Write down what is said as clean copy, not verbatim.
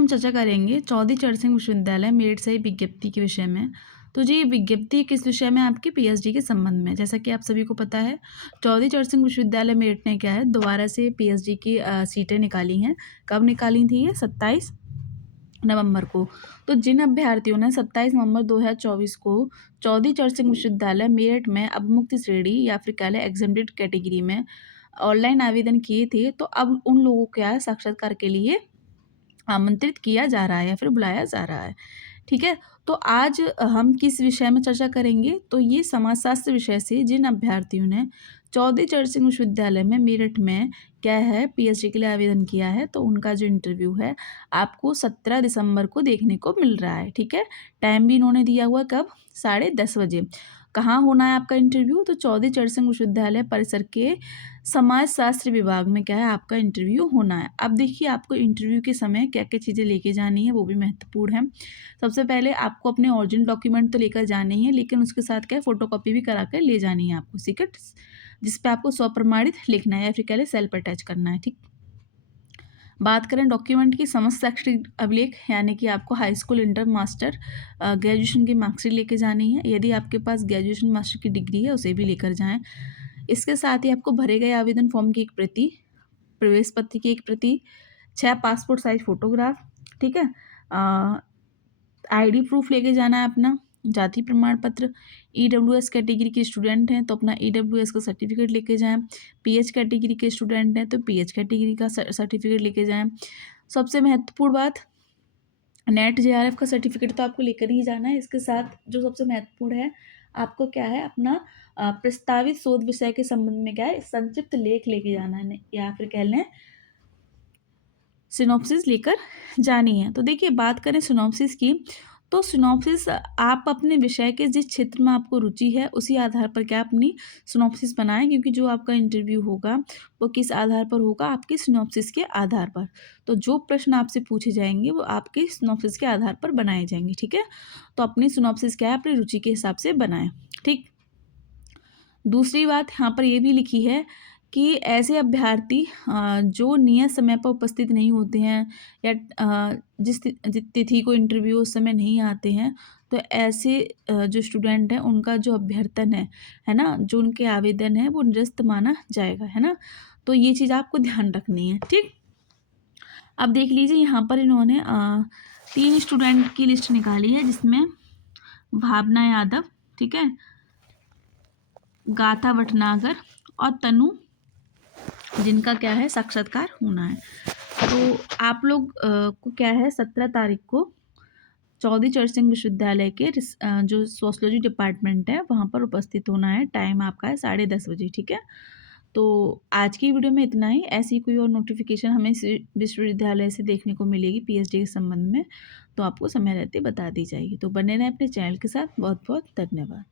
हम चर्चा करेंगे चौधरी चरण सिंह विश्वविद्यालय मेरिट सही विज्ञप्ति के विषय में। तो जी ये विज्ञप्ति किस विषय में, आपकी पीएचडी के संबंध में। जैसा कि आप सभी को पता है, चौधरी चरण सिंह विश्वविद्यालय मेरिट ने क्या है, दोबारा से पीएचडी की सीटें निकाली हैं। कब निकाली थी ये? 27 नवंबर को। तो जिन अभ्यर्थियों ने 27 नवंबर 2024 को चौधरी चरण सिंह विश्वविद्यालय मेरठ में अवमुक्त श्रेणी या फिर कह लें एग्जेम्प्टेड कैटेगरी में ऑनलाइन आवेदन किए थे, तो अब उन लोगों को क्या है, साक्षात्कार के लिए आमंत्रित किया जा रहा है या फिर बुलाया जा रहा है। ठीक है, तो आज हम किस विषय में चर्चा करेंगे, तो ये समाजशास्त्र विषय से जिन अभ्यर्थियों ने चौधरी चरण सिंह विश्वविद्यालय में मेरठ में क्या है पीएचडी के लिए आवेदन किया है, तो उनका जो इंटरव्यू है आपको 17 दिसंबर को देखने को मिल रहा है। ठीक है, टाइम भी इन्होंने दिया हुआ कब? 10:30 बजे। कहाँ होना है आपका इंटरव्यू? तो चौधरी चरण सिंह विश्वविद्यालय परिसर के समाजशास्त्र विभाग में क्या है आपका इंटरव्यू होना है। अब देखिए आपको इंटरव्यू के समय क्या क्या चीज़ें लेके जानी है, वो भी महत्वपूर्ण है। सबसे पहले आपको अपने ओरिजिनल डॉक्यूमेंट तो लेकर जाने ही है, लेकिन उसके साथ क्या है फोटोकॉपी भी करा कर ले जानी है आपको, ठीक है, जिस पे आपको स्वप्रमाणित लिखना है या फिर कह लें सेल्फ अटैच करना है। ठीक, बात करें डॉक्यूमेंट की, समस्त शैक्षणिक अभिलेख यानी कि आपको high school, inter, master, graduation की मार्कशीट लेके जानी है। यदि आपके पास ग्रेजुएशन मास्टर की डिग्री है उसे भी लेकर जाएं। इसके साथ ही आपको भरे गए आवेदन फॉर्म की एक प्रति, प्रवेश पत्र की एक प्रति, 6 पासपोर्ट साइज फोटोग्राफ, ठीक है, आईडी प्रूफ लेके जाना है अपना, जाति प्रमाण पत्र। ईडब्ल्यूएस कैटेगरी के स्टूडेंट हैं तो अपना ईडब्ल्यूएस का सर्टिफिकेट लेके जाएं। पीएच कैटेगरी के स्टूडेंट हैं तो पीएच कैटेगरी का सर्टिफिकेट लेके जाएं। सबसे महत्वपूर्ण बात, नेट जेआरएफ का सर्टिफिकेट तो आपको लेकर ही जाना है। इसके साथ जो सबसे महत्वपूर्ण है, आपको क्या है अपना प्रस्तावित शोध विषय के संबंध में क्या है संक्षिप्त लेख लेके जाना है, या फिर कह लें सिनॉप्सिस लेकर जानी है। तो देखिए बात करें सिनॉप्सिस की, तो सिनॉप्सिस आप अपने विषय के जिस क्षेत्र में आपको रुचि है उसी आधार पर क्या अपनी सिनॉप्सिस बनाएं, क्योंकि जो आपका इंटरव्यू होगा वो किस आधार पर होगा, आपकी सिनॉप्सिस के आधार पर। तो जो प्रश्न आपसे पूछे जाएंगे वो आपकी सिनॉप्सिस के आधार पर बनाए जाएंगे। ठीक है, तो अपनी सिनॉप्सिस क्या है अपनी रुचि के हिसाब से बनाएं। ठीक, दूसरी बात यहाँ पर ये भी लिखी है कि ऐसे अभ्यर्थी जो नियत समय पर उपस्थित नहीं होते हैं या जिस तिथि को इंटरव्यू उस समय नहीं आते हैं, तो ऐसे जो स्टूडेंट हैं उनका जो अभ्यर्थन है ना, जो उनके आवेदन है वो निरस्त माना जाएगा, है ना। तो ये चीज़ आपको ध्यान रखनी है। ठीक, अब देख लीजिए यहाँ पर इन्होंने 3 स्टूडेंट की लिस्ट निकाली है, जिसमें भावना यादव, ठीक है, गाथा भटनागर और तनु, जिनका क्या है साक्षात्कार होना है। तो आप लोग को क्या है 17 तारीख को चौधरी चरण सिंह विश्वविद्यालय के जो सोशलॉजी डिपार्टमेंट है वहाँ पर उपस्थित होना है। टाइम आपका है 10:30 बजे। ठीक है, तो आज की वीडियो में इतना ही। ऐसी कोई और नोटिफिकेशन हमें इस विश्वविद्यालय से देखने को मिलेगी पीएचडी के संबंध में, तो आपको समय रहते बता दी जाएगी। तो बने रहें अपने चैनल के साथ। बहुत बहुत धन्यवाद।